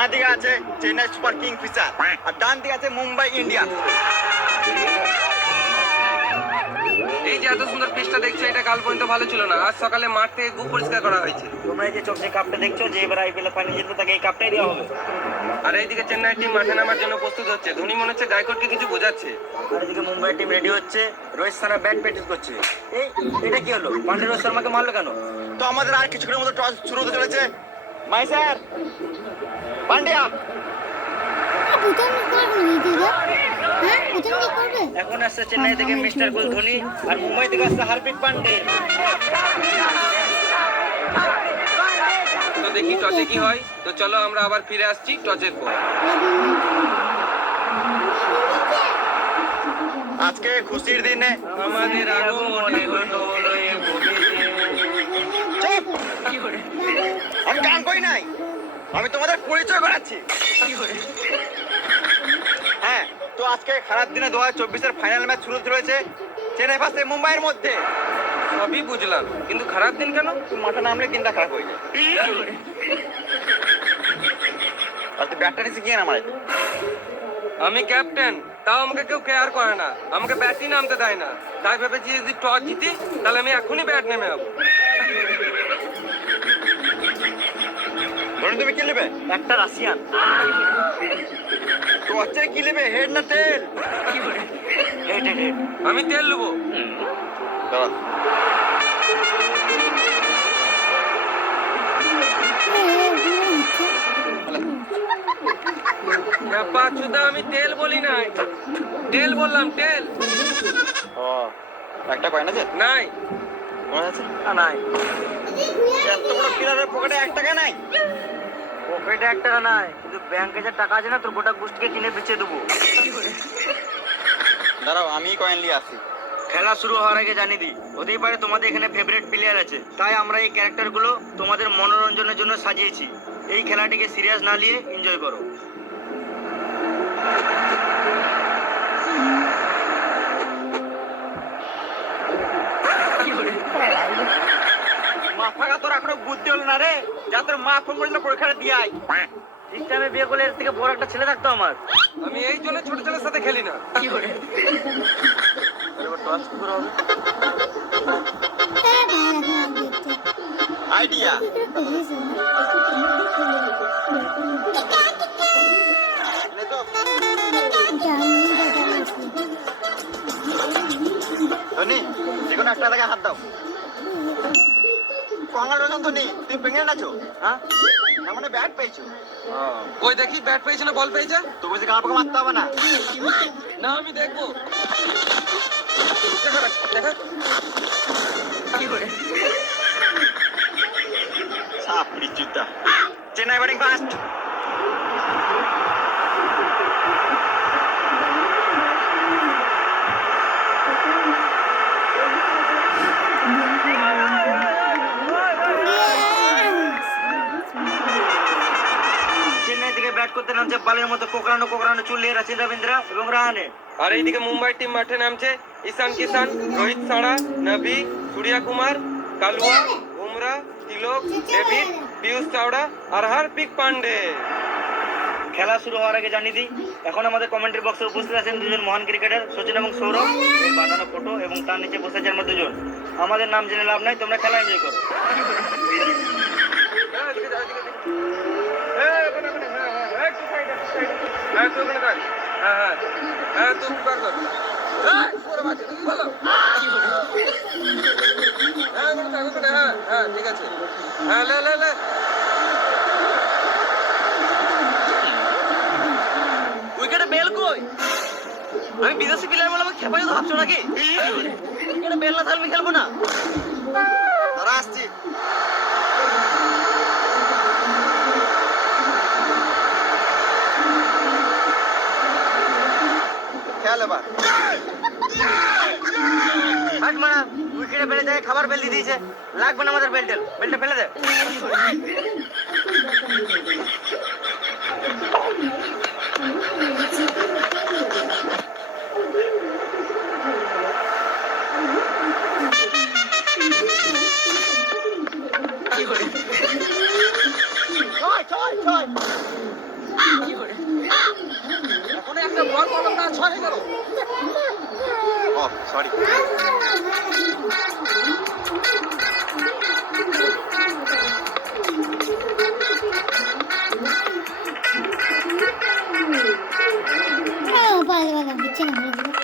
বাঁ দিকে আছে চেন্নাই সুপার কিং ফিশার আর ডান দিকে আছে মুম্বাই ইন্ডিয়ান্স। এই যে এত সুন্দর পিচটা দেখছো, এটা কাল পর্যন্ত ভালো ছিল না। আজ সকালে মাঠ থেকে গু পরিষ্কার করা হয়েছে। তোমরা এই যে চোখে কাপটা দেখছো, যে এবার আইপিএল ফাইনাল জিতবে তাকে এই কাপটাই দেওয়া হবে। আর এইদিকে চেন্নাই টিম মাঠে নামার জন্য প্রস্তুত হচ্ছে। ধোনি মনে হচ্ছে গায়কোটকে কিছু বোঝাচ্ছে। আর এদিকে মুম্বাই টিম রেডি হচ্ছে, রোহিত শর্মা ব্যাট প্র্যাকটিস করছে। এটা কি হলো? পান্ডে রোহিত শর্মাকে মারলো কেন? তো আমাদের আর কিছুক্ষণের মধ্যে টস শুরু হতে চলেছে। মাই স্যার পান্ডিয়া এখন আসছে চেন্নাই থেকে মিস্টার কুল ধোনি, আর মুম্বাই থেকে আসছে হার্দিক পান্ডে। তো দেখি টসে কি হয়। তো চলো আমরা আবার ফিরে আসছি টসের পর। আজকে খুশির দিনে আমাদের আগমনে হলো চুপ! আমি গান করি নাই, আমি তোমাদের পরিচয় করাচ্ছি। হ্যাঁ, তো আজকে খারাপ দিনে 2024-এর ফাইনাল ম্যাচ শুরু হতে রয়েছে চেন্নাই ভার্সেস মুম্বাইয়ের মধ্যে। সবই বুঝলাম, কিন্তু খারাপ দিন কেন? তুই মাঠে নামলে দিনটা খারাপ হয়ে যায়। আর তুই ব্যাটটা নিচে গিয়ে নামাই। আমি ক্যাপ্টেন, তাও আমাকে কেউ কেয়ার করে না, আমাকে ব্যাটই নামতে দেয় না। তাই ভেবেছি যদি টস জিতি তাহলে আমি এখনই ব্যাট নেমে যাবো। ধরুন তুমি কি নেবে? একটা রাশিয়ান। তো হচ্ছে কি নেবে, হেড না টেল? Head head head. আমি তেল নেবো। দাঁড়া, ব্যাপার শুধু আমি তেল বলি নাই, তেল বললাম, তেল ও একটা কয়েন আছে? নাই। মনে আছে? নাই, এত বড় প্লেয়ারের পকেটে 1 টাকা নাই। পকেটে 1 টাকা নাই, কিন্তু ব্যাংকে যে টাকা আছে না, তোর গোটা গোষ্ঠীকে কিনে বেচে দেবো। দাঁড়াও, আমি কয়েন নিয়ে আসি। খেলা শুরু হওয়ার আগে জানিয়ে দিই, হতেই পারে তোমাদের এখানে ফেভারিট প্লেয়ার আছে, তাই আমরা এই ক্যারেক্টারগুলো তোমাদের মনোরঞ্জনের জন্য সাজিয়েছি। এই খেলাটিকে সিরিয়াস না নিয়ে এনজয় করো। মা ফাঁকা, তোর এখনো বুদ্ধি হলো না রে? যা তোর মা ফোন করেছিল পরীক্ষাটা দিয়ে আয়। সিস্টেমে বিয়ে করলে এর থেকে বড় একটা ছেলে থাকতো আমার। আমি এই জন্য ছোট ছেলের সাথে খেলি না। এবার টস কি করে হবে? আইডিয়া। নে তো। ধনী, যেকোনো একটা থেকে হাত দাও। কংগ্রাচুলেশন ধনী, তুমি প্রেগনেন্ট আছো? হ্যাঁ, না মানে ব্যাট পেয়েছো। ওই দেখি ব্যাট পেয়েছে না বল পেয়েছে। তো বলছি কাপড়কে মারতে হবে না। না আমি দেখবো। দেখা দেখা সাপড়ি জুতা। Chennai batting first. চেন্নাই থেকে ব্যাট করতে নামছে বালের মতো কোকড়ানো কোকড়ানো চুল নিয়ে রাচিন রবীন্দ্রা এবং রাহানে। আর এইদিকে মুম্বাই টিম মাঠে নামছে ঈশান কিষান, রোহিত শর্মা, নবী, সূর্যা কুমার, কালুয়া, বুমরা, তিলক, ডেভিড, পিয়ুষ চাওড়া আর হার্দিক পান্ডে। খেলা শুরু হওয়ার আগে জানিয়ে দিই, এখন আমাদের কমেন্ট্রি বক্সে উপস্থিত আছেন দুজন মহান ক্রিকেটার, সচিন এবং সৌরভ। এই বাঁধানো ফটো এবং তার নিচে বসে আছে আমরা দুজন। আমাদের নাম জেনে লাভ নাই, তোমরা খেলা এনজয় করো। হ্যাঁ তুই ওখানে থাক। হ্যাঁ হ্যাঁ হ্যাঁ তুই উপকার কর। হ্যাঁ ওখানে থাক, ওখানে। হ্যাঁ হ্যাঁ ঠিক আছে। হ্যাঁ লে লে লে। উইকেটে বেল কই? আমি বিদেশি প্লেয়ার বলে আমাকে খেপাই তো ভাবছো নাকি? উইকেটে বেল না থাকলে আমি খেলবো না। তারা আসছি। খেয়াল এবার। হাট মারা, উইকেটে বেলে যায়, খাবার বেল দিয়ে দিয়েছে। লাগবে না আমাদের বেলটেল, বেলটা ফেলে দে। ছয় ছয় ছয় হয়ে গেল। ও সরি। বাবা, হচ্ছে না।